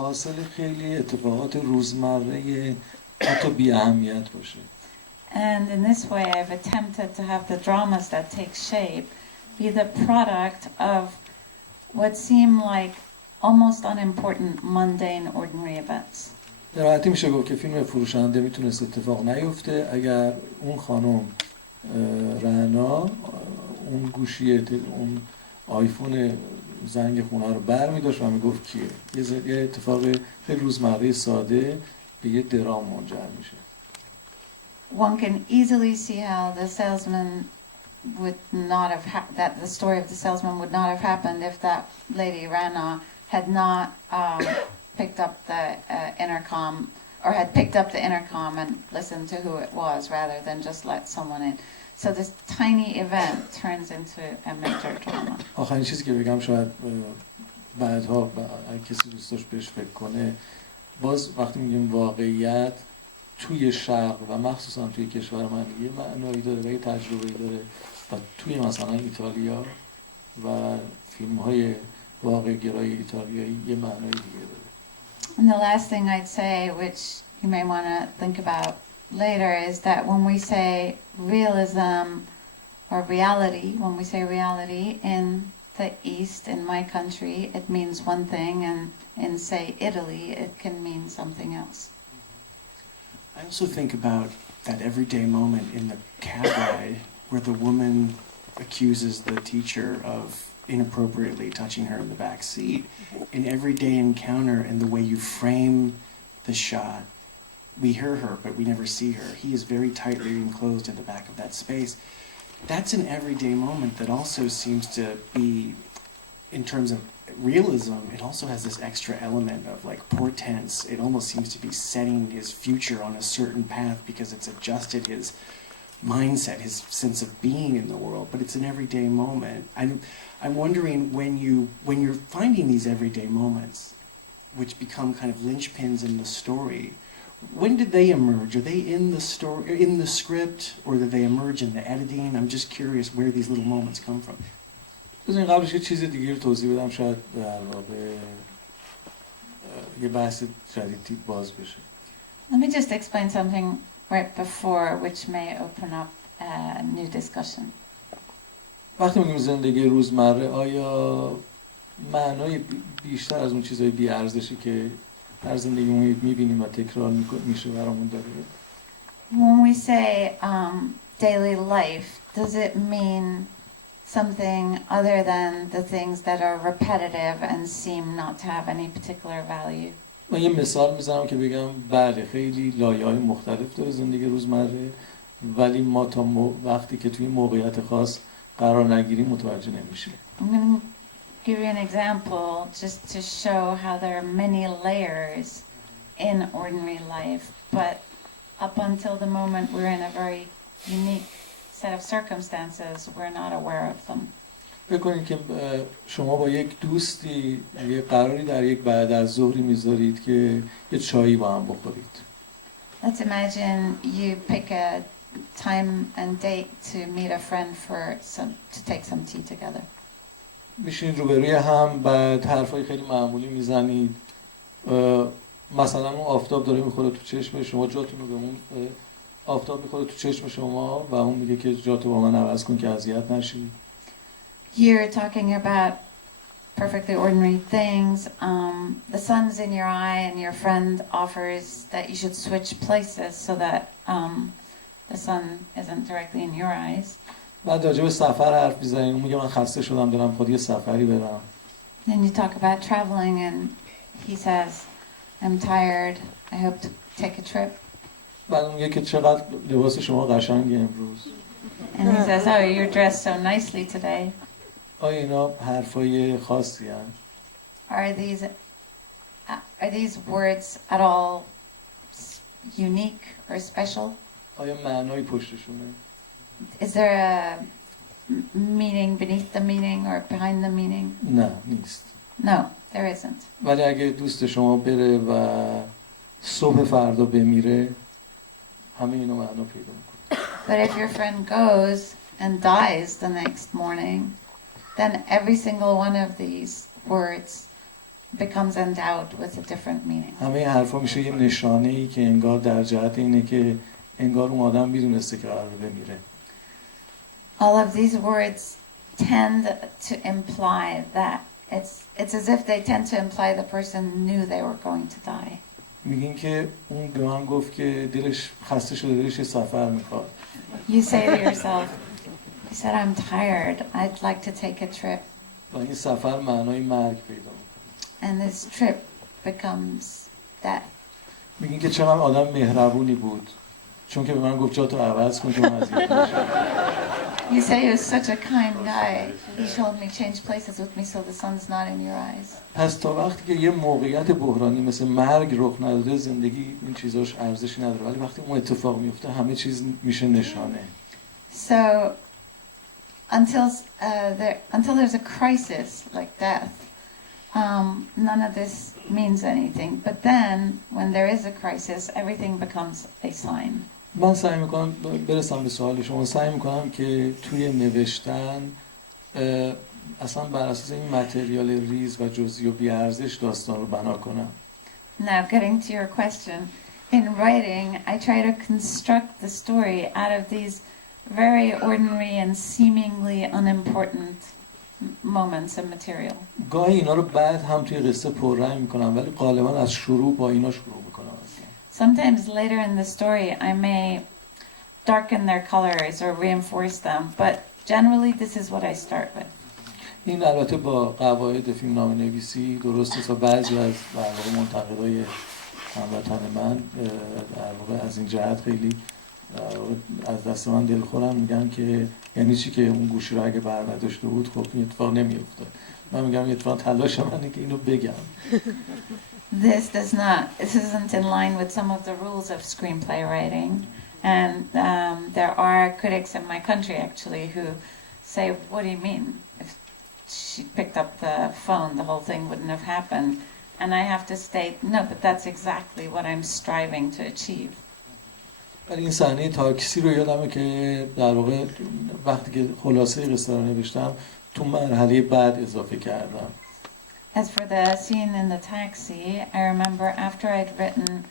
حاصل خیلی اتفاقات روزمره حتی بی اهمیت باشه. And in this way I've attempted to have the dramas that take shape be the product of what seem like almost unimportant, mundane, ordinary events. در راحتی میشه گفت که فیلم فروشنده میتونست اتفاق نیفته اگر اون خانم رعنا اون گوشی اون آیفون زنگ خونه رو برمی‌داشت و میگفت کیه. یه اتفاق خیلی روزمره ساده به یه درام منجر میشه. One can easily see how the salesman would not have that the story of the salesman would not have happened if that lady Rana had not picked up the intercom or had picked up the intercom and listened to who it was rather than just let someone in. So this tiny event turns into a major drama. آخرین چیزی که بگم شاید بعدها اگه کسی دوست داشت بهش فکر کنه، باز وقتی میگیم واقعیت توی شرق و مخصوصا توی کشور من یه معنایی داره و یه تجربه‌ای داره و توی مثلا ایتالیا و فیلم‌های واقع گرای ایتالیایی یه معنای دیگه داره. And the last thing I'd say, which you may want to think about later, is that when we say realism or reality, when we say reality in the East, in my country, it means one thing, and in, say, Italy, it can mean something else. I also think about that everyday moment in the cab ride where the woman accuses the teacher of inappropriately touching her in the back seat. An everyday encounter and the way you frame the shot. We hear her, but we never see her. He is very tightly enclosed in the back of that space. That's an everyday moment that also seems to be, in terms of realism, it also has this extra element of like portents. It almost seems to be setting his future on a certain path because it's adjusted his mindset, his sense of being in the world, but it's an everyday moment. I'm wondering when you're finding these everyday moments, which become kind of linchpins in the story, when did they emerge? Are they in the story, in the script, or do they emerge in the editing? I'm just curious where these little moments come from. بذارین قبلش یه چیز دیگه رو توضیح بدم شاید در واقع یه بحث جدیدی باز بشه. Let me just explain something right before which may open up a new discussion. وقتی میگیم زندگی روزمره آیا معنای بیشتر از اون چیزای بی ارزشی که در زندگیمون میبینیم و تکرار میشه برامون داره؟ When we say daily life, does it mean something other than the things that are repetitive and seem not to have any particular value? من یه مثال میزنم که بگم بله خیلی لایه‌های مختلف داره زندگی روزمره ولی ما تا وقتی که توی موقعیت خاص قرار نگیریم متوجه نمیشیم. I'm going to give you an example just to show how there are many layers in ordinary life, but up until the moment we're in a very unique set of circumstances, we're not aware of them. بکنید که شما با یک دوستی یه قراری در یک بعد از ظهری میذارید که یه چایی با هم بخورید. Let's imagine you pick a time and date to meet a friend to take some tea together. میشینید روبروی هم بعد حرفای خیلی معمولی میزنید. مثلا اون آفتاب داره میخوره تو چشم شما، جاتون رو به اون آفتاب میخوره تو چشم شما و اون میگه که جاتو با من عوض کن که اذیت نشی. You're talking about perfectly ordinary things. The sun's in your eye and your friend offers that you should switch places so that the sun isn't directly in your eyes. بعد راجع به سفر حرف میزنید، اون میگه من خسته شدم دارم خود یه سفری برم. Then you talk about traveling and he says, I'm tired, I hope to take a trip. بعد اون میگه که چقدر لباس شما قشنگه امروز. And he says, oh, you're dressed so nicely today. آیا اینا حرفای خاصی هستند؟ Are these words at all unique or special? آیا معنایی پشتشونه؟ Is there a meaning beneath the meaning or behind the meaning? نه نیست. No, there isn't. ولی اگه دوست شما بره و صبح فردا بمیره همه اینا معنا پیدا میکنه. But if your friend goes and dies the next morning, then every single one of these words becomes endowed with a different meaning. همه این حرفا میشه یه نشانه‌ای که انگار در جهت اینه که انگار اون آدم میدونسته که قراره بمیره. All of these words tend to imply that it's as if they tend to imply the person knew they were going to die. میگین که اون به من گفت که دلش خسته شده، دلش یه سفر میخواد. You say to yourself, he said, I'm tired, I'd like to take a trip. و این سفر معنای مرگ پیدا میکنه. And this trip becomes death. میگین که چقدر آدم مهربونی بود، چون که به من گفت جاتو عوض کن که من اذیت نشم. You say he was such a kind guy. He told me change places with me so the sun's not in your eyes. پس تا وقتی که یه موقعیت بحرانی مثل مرگ رخ نداده، زندگی این چیزاش ارزشی نداره، ولی وقتی اون اتفاق میفته همه چیز میشه نشانه. So until there's a crisis like death, none of this means anything. But then when there is a crisis, everything becomes a sign. من سعی میکنم برسم به سوال شما، سعی میکنم که توی نوشتن اصلا بر اساس این متریال ریز و جزئی و بی‌ارزش داستان رو بنا کنم. Now getting to your question, in writing I try to construct the story out of these very ordinary and seemingly unimportant moments and material. گاهی اینا رو بعد هم توی قصه پررنگ میکنم، ولی غالبا از شروع با اینا شروع میکنم. Sometimes later in the story I may darken their colors or reinforce them, but generally this is what I start with. این البته با قواعد فیلمنامه نویسی درست است و بعضی از در واقع منتقدای هموطن من در واقع از این جهت خیلی از دست من دلخورن، میگن که یعنی چی که اون گوشی رو اگه بر نداشته بود خب این اتفاق نمیافتاد. من میگم اتفاقا تلاش منه که اینو بگم. This isn't in line with some of the rules of screenplay writing, and there are critics in my country actually who say, what do you mean? If she picked up the phone, the whole thing wouldn't have happened. And I have to state, no, but that's exactly what I'm striving to achieve. ولی این صحنه تاکسی رو یادمه که در واقع وقتی که خلاصه قصه رو نوشتم تو مرحله بعد اضافه کردم. As for the scene in the taxi, I remember after I'd written